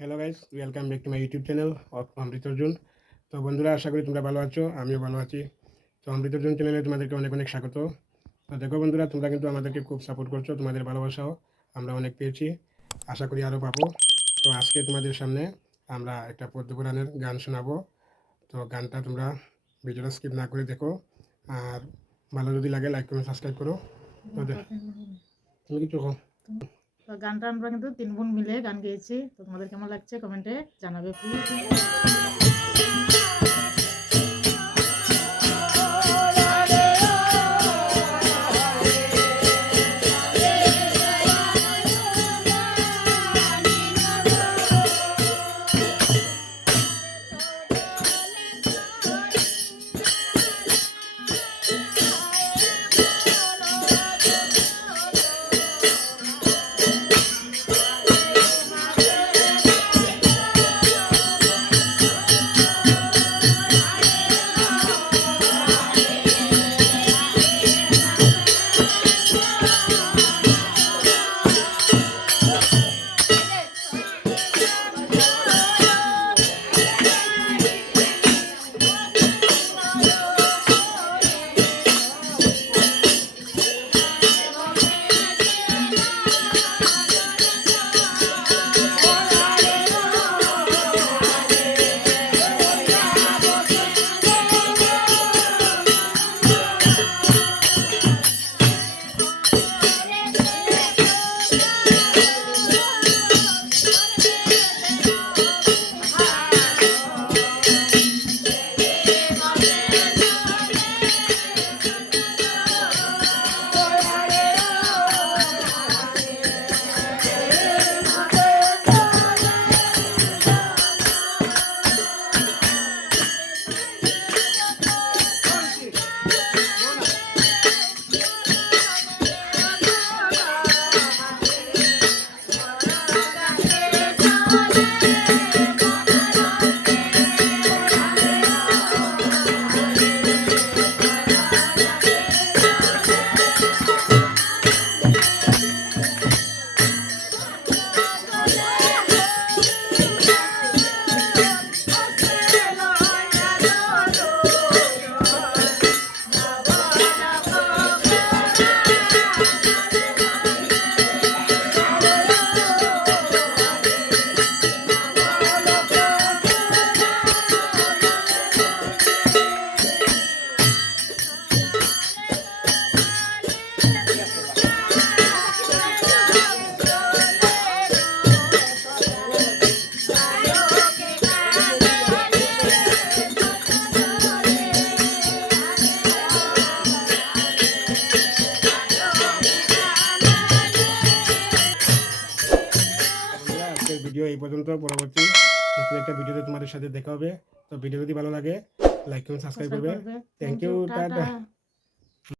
Hello guys, welcome back to my YouTube channel of Amrit Arjun. তো বন্ধুরা, আশা করি তোমরা ভালো আছো, আমিও ভালো আছি। তো অমৃত অর্জুন চ্যানেলে তোমাদেরকে অনেক অনেক স্বাগত। তো দেখো বন্ধুরা, তোমরা কিন্তু আমাদেরকে খুব সাপোর্ট করছো, তোমাদের ভালোবাসাও আমরা অনেক পেয়েছি, আশা করি আরও পাবো। তো আজকে তোমাদের সামনে আমরা একটা পদ্ম পুরাণের গান শোনাবো। তো গানটা তোমরা ভিডিওটা স্কিপ না করে দেখো, আর ভালো যদি লাগে লাইক কমেন্ট সাবস্ক্রাইব করো। তো তুমি কিছু তো গানটা আমরা কিন্তু 3 বোন মিলে গান গেয়েছি। তো তোমাদের কেমন লাগছে কমেন্টে জানাবে প্লিজ। ভিডিও এই পর্যন্ত। পরবর্তী নতুন একটা ভিডিওতে তোমাদের সাথে দেখা হবে। তো ভিডিও যদি ভালো লাগে লাইক কমেন্ট সাবস্ক্রাইব করবে। Thank you, tata.